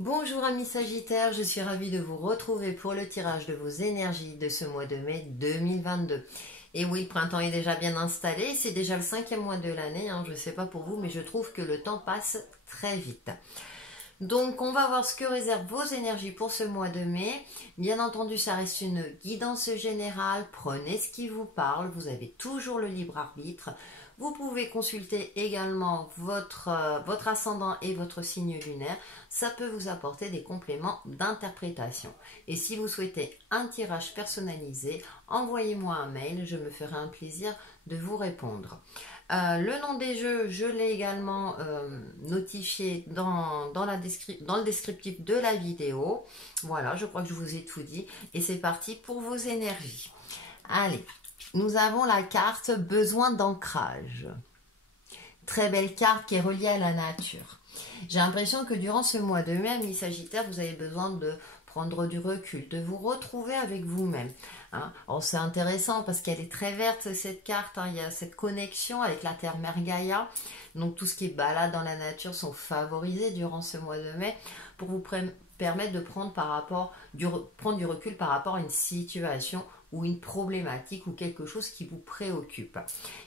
Bonjour amis Sagittaires, je suis ravie de vous retrouver pour le tirage de vos énergies de ce mois de mai 2022. Et oui, le printemps est déjà bien installé, c'est déjà le 5e mois de l'année, je ne sais pas pour vous, mais je trouve que le temps passe très vite. Donc on va voir ce que réservent vos énergies pour ce mois de mai. Bien entendu, ça reste une guidance générale, prenez ce qui vous parle, vous avez toujours le libre arbitre. Vous pouvez consulter également votre ascendant et votre signe lunaire. Ça peut vous apporter des compléments d'interprétation. Et si vous souhaitez un tirage personnalisé, envoyez-moi un mail, je me ferai un plaisir de vous répondre. Le nom des jeux, je l'ai également notifié dans le descriptif de la vidéo. Voilà, je crois que je vous ai tout dit. Et c'est parti pour vos énergies. Allez. Nous avons la carte besoin d'ancrage. Très belle carte qui est reliée à la nature. J'ai l'impression que durant ce mois de mai, amis Sagittaires, vous avez besoin de prendre du recul, de vous retrouver avec vous-même. Alors c'est intéressant parce qu'elle est très verte cette carte, il y a cette connexion avec la terre-mère Gaïa. Donc tout ce qui est balade dans la nature sont favorisés durant ce mois de mai pour vous permettre de prendre du recul par rapport à une situation ou une problématique ou quelque chose qui vous préoccupe.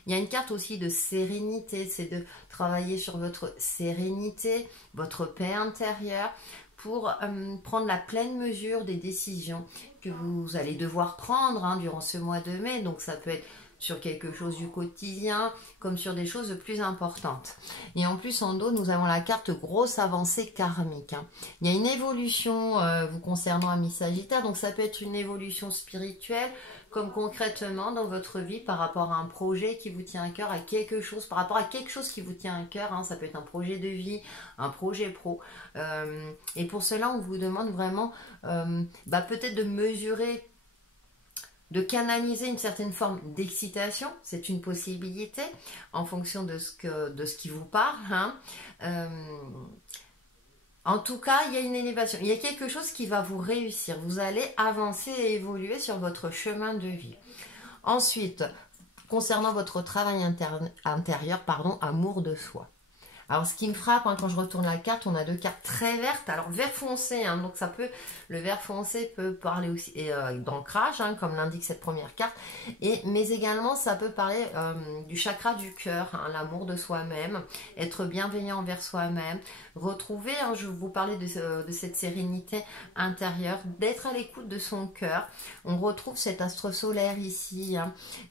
Il y a une carte aussi de sérénité, c'est de travailler sur votre sérénité, votre paix intérieure pour prendre la pleine mesure des décisions que vous allez devoir prendre durant ce mois de mai. Donc ça peut être sur quelque chose du quotidien, comme sur des choses plus importantes. Et en plus, en dos, nous avons la carte grosse avancée karmique. Il y a une évolution vous concernant, amis Sagittaires, donc ça peut être une évolution spirituelle, comme concrètement dans votre vie par rapport à un projet qui vous tient à cœur, par rapport à quelque chose qui vous tient à cœur, ça peut être un projet de vie, un projet pro. Et pour cela, on vous demande vraiment peut-être de mesurer, de canaliser une certaine forme d'excitation, c'est une possibilité en fonction de ce qui vous parle. En tout cas, il y a une élévation, il y a quelque chose qui va vous réussir, vous allez avancer et évoluer sur votre chemin de vie. Ensuite, concernant votre travail intérieur, amour de soi. Alors, ce qui me frappe, quand je retourne la carte, on a deux cartes très vertes. Alors, vert foncé, donc le vert foncé peut parler aussi d'ancrage, comme l'indique cette première carte. Mais également, ça peut parler du chakra du cœur, l'amour de soi-même, être bienveillant envers soi-même, retrouver, je vous parlais de cette sérénité intérieure, d'être à l'écoute de son cœur. On retrouve cet astre solaire ici.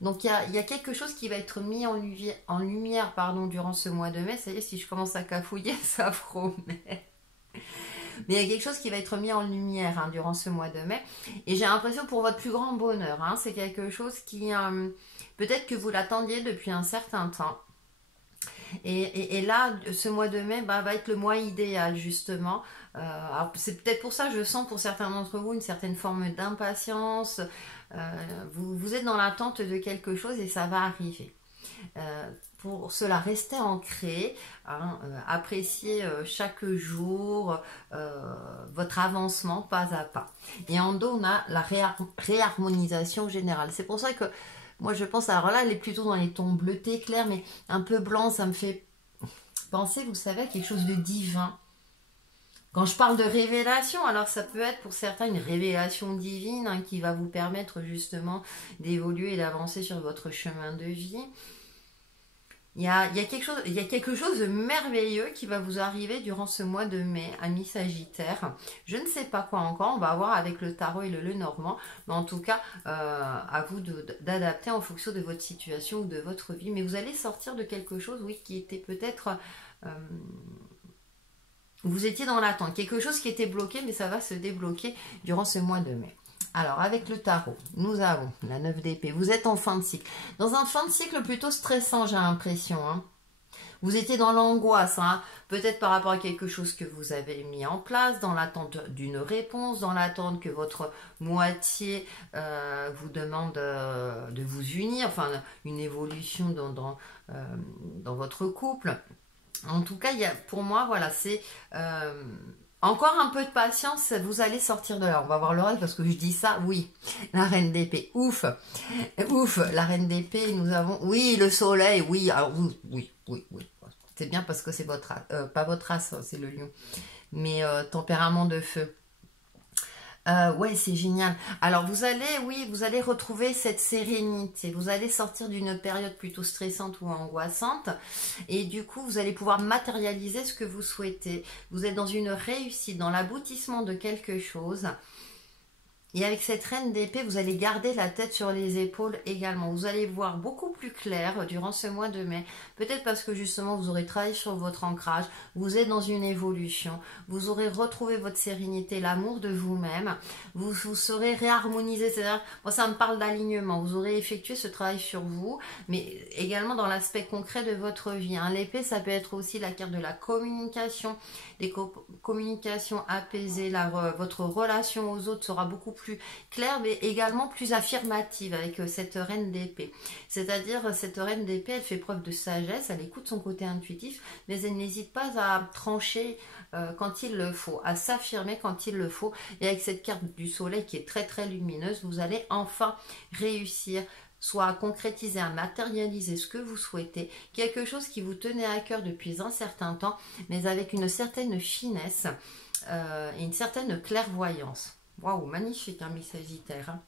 Donc, il y a quelque chose qui va être mis en lumière durant ce mois de mai. Ça y est, si je commence à cafouiller, ça promet. Mais il y a quelque chose qui va être mis en lumière durant ce mois de mai. Et j'ai l'impression pour votre plus grand bonheur, c'est quelque chose qui, peut-être que vous l'attendiez depuis un certain temps. Et là, ce mois de mai va être le mois idéal, justement. Alors c'est peut-être pour ça, je sens pour certains d'entre vous une certaine forme d'impatience. Vous êtes dans l'attente de quelque chose et ça va arriver. Pour cela, restez ancré, appréciez chaque jour votre avancement pas à pas. Et en dos, on a la réharmonisation générale. C'est pour ça que moi je pense, alors là elle est plutôt dans les tons bleutés clairs, mais un peu blanc, ça me fait penser, vous savez, à quelque chose de divin. Quand je parle de révélation, alors ça peut être pour certains une révélation divine qui va vous permettre justement d'évoluer et d'avancer sur votre chemin de vie. Il y a quelque chose de merveilleux qui va vous arriver durant ce mois de mai, amis Sagittaires. Je ne sais pas quoi encore, on va voir avec le tarot et le Lenormand, mais en tout cas, à vous d'adapter en fonction de votre situation ou de votre vie. Mais vous allez sortir de quelque chose, oui, qui était peut-être... vous étiez dans l'attente, quelque chose qui était bloqué, mais ça va se débloquer durant ce mois de mai. Alors, avec le tarot, nous avons la 9 d'épée. Vous êtes en fin de cycle. Dans un fin de cycle plutôt stressant, j'ai l'impression. Vous étiez dans l'angoisse, peut-être par rapport à quelque chose que vous avez mis en place, dans l'attente d'une réponse, dans l'attente que votre moitié vous demande de vous unir, enfin, une évolution dans votre couple. En tout cas, pour moi, voilà, c'est... encore un peu de patience, vous allez sortir de là. On va voir le reste parce que je dis ça, oui. La reine d'épée, ouf. Ouf, la reine d'épée, nous avons... Oui, le soleil, oui. Alors, oui. C'est bien parce que c'est votre race, pas votre race, c'est le lion. mais tempérament de feu. Ouais, c'est génial. Alors vous allez, oui, vous allez retrouver cette sérénité. Vous allez sortir d'une période plutôt stressante ou angoissante. Et du coup, vous allez pouvoir matérialiser ce que vous souhaitez. Vous êtes dans une réussite, dans l'aboutissement de quelque chose. Et avec cette reine d'épée, vous allez garder la tête sur les épaules également. Vous allez voir beaucoup plus clair durant ce mois de mai. Peut-être parce que justement, vous aurez travaillé sur votre ancrage. Vous êtes dans une évolution. Vous aurez retrouvé votre sérénité, l'amour de vous-même. Vous serez réharmonisé. C'est-à-dire, moi, ça me parle d'alignement. Vous aurez effectué ce travail sur vous, mais également dans l'aspect concret de votre vie. Hein. L'épée, ça peut être aussi la carte de la communication, des communications apaisées. Votre relation aux autres sera beaucoup plus claire, mais également plus affirmative avec cette reine d'épée. C'est-à-dire, cette reine d'épée, elle fait preuve de sagesse, elle écoute son côté intuitif, mais elle n'hésite pas à trancher quand il le faut, à s'affirmer quand il le faut. Et avec cette carte du soleil qui est très très lumineuse, vous allez enfin réussir soit à concrétiser, à matérialiser ce que vous souhaitez, quelque chose qui vous tenait à cœur depuis un certain temps, mais avec une certaine finesse et une certaine clairvoyance. Waouh, magnifique, hein, mes Sagittaires. Hein.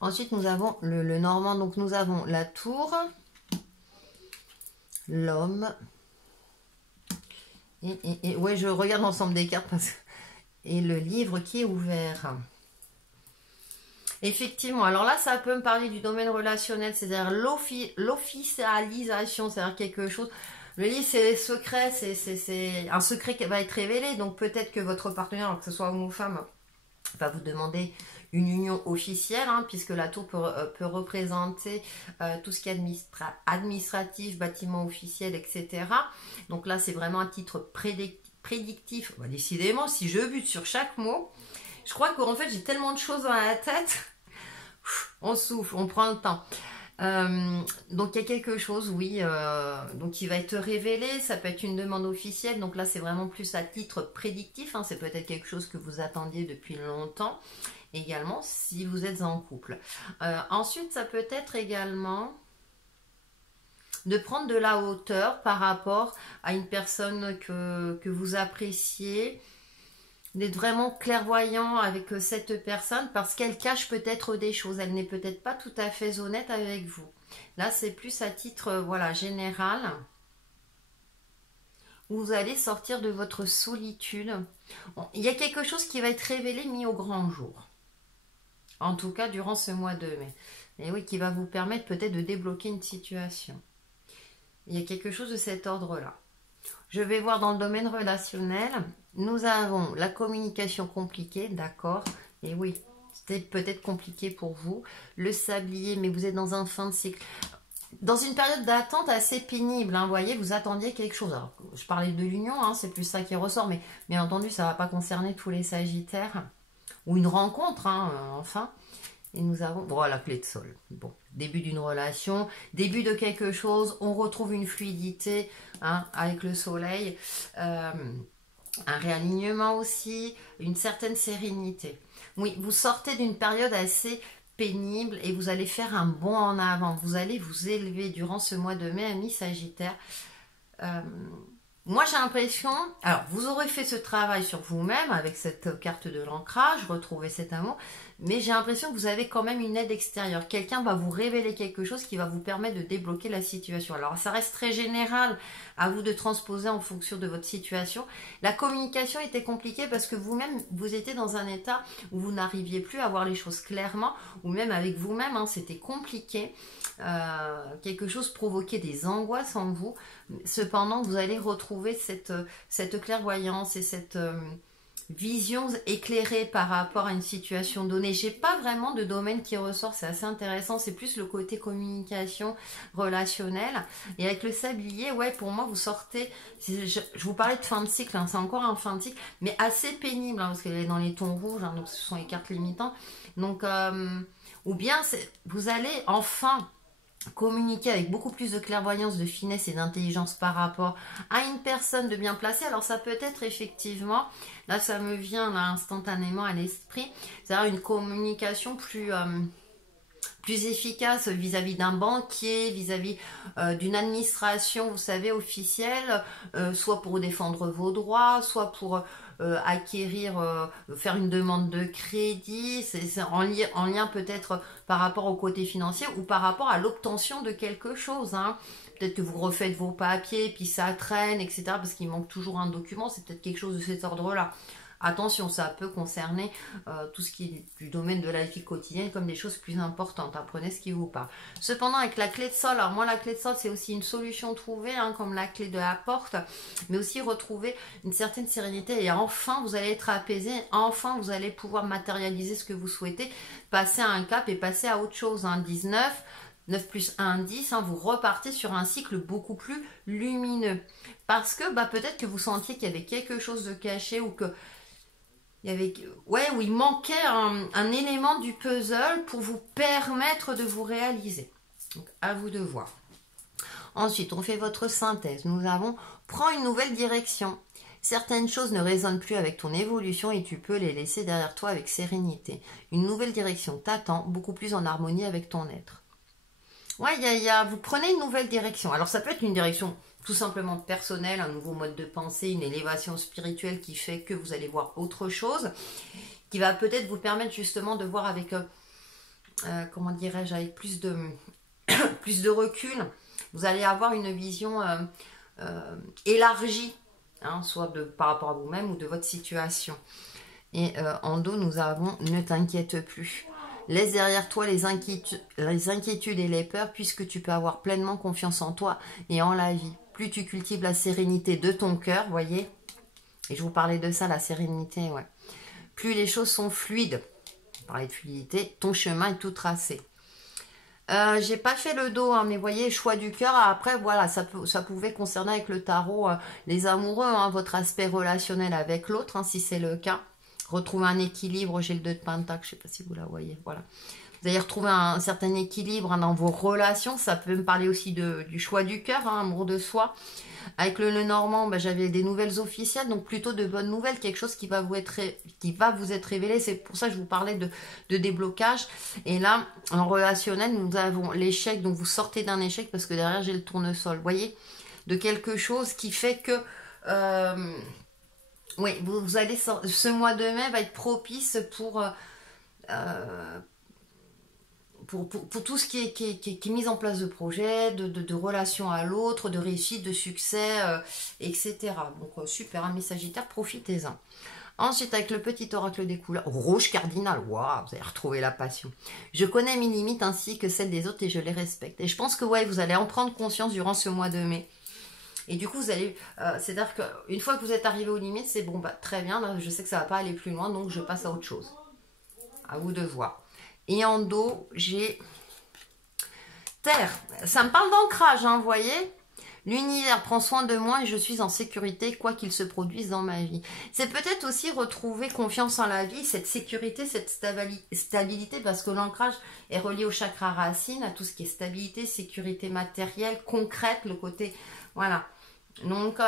Ensuite, nous avons le Normand. Donc, nous avons la tour, l'homme. Et ouais, je regarde l'ensemble des cartes parce que... Et le livre qui est ouvert. Effectivement, alors là, ça peut me parler du domaine relationnel, c'est-à-dire l'officialisation, c'est-à-dire quelque chose... Le livre, c'est secret, c'est un secret qui va être révélé. Donc, peut-être que votre partenaire, que ce soit homme ou femme, va vous demander une union officielle, hein, puisque la tour peut représenter tout ce qui est administratif, bâtiment officiel, etc. Donc là, c'est vraiment un titre prédictif. Bah, décidément, si je bute sur chaque mot, je crois qu'en fait, j'ai tellement de choses dans la tête. On souffle, on prend le temps. Donc il y a quelque chose, oui, donc qui va être révélé, ça peut être une demande officielle, donc là c'est vraiment plus à titre prédictif, hein, c'est peut-être quelque chose que vous attendiez depuis longtemps, également si vous êtes en couple. Ensuite ça peut être également de prendre de la hauteur par rapport à une personne que vous appréciez, d'être vraiment clairvoyant avec cette personne parce qu'elle cache peut-être des choses. Elle n'est peut-être pas tout à fait honnête avec vous. Là, c'est plus à titre voilà, général. Vous allez sortir de votre solitude. Bon, il y a quelque chose qui va être révélé, mis au grand jour. En tout cas, durant ce mois de mai. Et oui, qui va vous permettre peut-être de débloquer une situation. Il y a quelque chose de cet ordre-là. Je vais voir dans le domaine relationnel. Nous avons la communication compliquée, d'accord. Et oui, c'était peut-être compliqué pour vous. Le sablier, mais vous êtes dans un fin de cycle. Dans une période d'attente assez pénible, hein, vous voyez, vous attendiez quelque chose. Alors, je parlais de l'union, hein, c'est plus ça qui ressort, mais bien entendu, ça ne va pas concerner tous les Sagittaires. Ou une rencontre, hein, enfin. Et nous avons, voilà, la clé de sol. Bon, début d'une relation, début de quelque chose, on retrouve une fluidité hein, avec le soleil, un réalignement aussi, une certaine sérénité. Oui, vous sortez d'une période assez pénible et vous allez faire un bond en avant. Vous allez vous élever durant ce mois de mai, amis Sagittaire. Moi, j'ai l'impression... Alors, vous aurez fait ce travail sur vous-même avec cette carte de l'ancrage, retrouver cet amour, mais j'ai l'impression que vous avez quand même une aide extérieure. Quelqu'un va vous révéler quelque chose qui va vous permettre de débloquer la situation. Alors, ça reste très général, à vous de transposer en fonction de votre situation. La communication était compliquée parce que vous-même, vous étiez dans un état où vous n'arriviez plus à voir les choses clairement, ou même avec vous-même, hein, c'était compliqué. Quelque chose provoquait des angoisses en vous. Cependant, vous allez retrouver cette clairvoyance et cette vision éclairée par rapport à une situation donnée. J'ai pas vraiment de domaine qui ressort, c'est assez intéressant. C'est plus le côté communication relationnelle. Et avec le sablier, ouais, pour moi, vous sortez... Je vous parlais de fin de cycle, hein, c'est encore un fin de cycle, mais assez pénible, hein, parce qu'elle est dans les tons rouges, hein, donc ce sont les cartes limitantes. Donc, ou bien, vous allez enfin... communiquer avec beaucoup plus de clairvoyance, de finesse et d'intelligence par rapport à une personne de bien placée. Alors ça peut être effectivement, là ça me vient là, instantanément à l'esprit, c'est-à-dire une communication plus plus efficace vis-à-vis d'un banquier, vis-à-vis d'une administration, vous savez, officielle, soit pour défendre vos droits, soit pour acquérir, faire une demande de crédit, c'est en lien peut-être par rapport au côté financier ou par rapport à l'obtention de quelque chose, hein. Peut-être que vous refaites vos papiers, puis ça traîne, etc. parce qu'il manque toujours un document, c'est peut-être quelque chose de cet ordre-là. Attention, ça peut concerner tout ce qui est du domaine de la vie quotidienne comme des choses plus importantes. Apprenez ce qui vous parle. Cependant, avec la clé de sol, alors moi la clé de sol c'est aussi une solution trouvée, hein, comme la clé de la porte, mais aussi retrouver une certaine sérénité et enfin vous allez être apaisé, enfin vous allez pouvoir matérialiser ce que vous souhaitez, passer à un cap et passer à autre chose. Hein. 19, 9 plus 1, 10, hein, vous repartez sur un cycle beaucoup plus lumineux. Parce que peut-être que vous sentiez qu'il y avait quelque chose de caché ou que où il manquait un élément du puzzle pour vous permettre de vous réaliser. Donc, à vous de voir. Ensuite, on fait votre synthèse. Nous avons « Prends une nouvelle direction ». Certaines choses ne résonnent plus avec ton évolution et tu peux les laisser derrière toi avec sérénité. Une nouvelle direction t'attend, beaucoup plus en harmonie avec ton être. Ouais, vous prenez une nouvelle direction. Alors, ça peut être une direction tout simplement personnelle, un nouveau mode de pensée, une élévation spirituelle qui fait que vous allez voir autre chose, qui va peut-être vous permettre justement de voir avec, comment dirais-je, avec plus de, plus de recul. Vous allez avoir une vision élargie, hein, soit par rapport à vous-même ou de votre situation. Et en dos, nous avons « Ne t'inquiète plus ». Laisse derrière toi les inquiétudes et les peurs puisque tu peux avoir pleinement confiance en toi et en la vie. Plus tu cultives la sérénité de ton cœur, voyez, et je vous parlais de ça, la sérénité, ouais. Plus les choses sont fluides, on parlait de fluidité, ton chemin est tout tracé. J'ai pas fait le dos, hein, mais voyez, choix du cœur, après, voilà, ça pouvait concerner avec le tarot les amoureux, hein, votre aspect relationnel avec l'autre, hein, si c'est le cas. Retrouver un équilibre, j'ai le 2 de Pentacle, je ne sais pas si vous la voyez, voilà. Vous allez retrouver un certain équilibre hein, dans vos relations, ça peut me parler aussi du choix du cœur, hein, amour de soi. Avec le Normand, j'avais des nouvelles officielles, donc plutôt de bonnes nouvelles, quelque chose qui va vous être révélé, c'est pour ça que je vous parlais de déblocage. Et là, en relationnel, nous avons l'échec, donc vous sortez d'un échec parce que derrière j'ai le tournesol, vous voyez, de quelque chose qui fait que... oui, vous allez ce mois de mai va être propice pour tout ce qui est mis en place de projets, de relations à l'autre, de réussite, de succès, etc. Donc super, mes Sagittaires, profitez-en. Ensuite, avec le petit oracle des couleurs, rouge cardinal, waouh, vous allez retrouver la passion. Je connais mes limites ainsi que celles des autres et je les respecte. Et je pense que ouais, vous allez en prendre conscience durant ce mois de mai. Et du coup, vous allez, c'est-à-dire qu'une fois que vous êtes arrivé aux limites, c'est bon, très bien, là, je sais que ça ne va pas aller plus loin, donc je passe à autre chose. À vous de voir. Et en dos, j'ai Terre. Ça me parle d'ancrage, hein, vous voyez. L'univers prend soin de moi et je suis en sécurité, quoi qu'il se produise dans ma vie. C'est peut-être aussi retrouver confiance en la vie, cette sécurité, cette stabilité, parce que l'ancrage est relié au chakra racine, à tout ce qui est stabilité, sécurité matérielle, concrète, le côté... Voilà. Donc,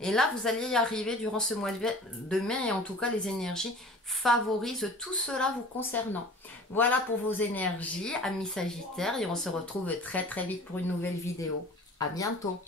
et là, vous allez y arriver durant ce mois de mai, et en tout cas, les énergies favorisent tout cela vous concernant. Voilà pour vos énergies, amis Sagittaires, et on se retrouve très très vite pour une nouvelle vidéo. À bientôt.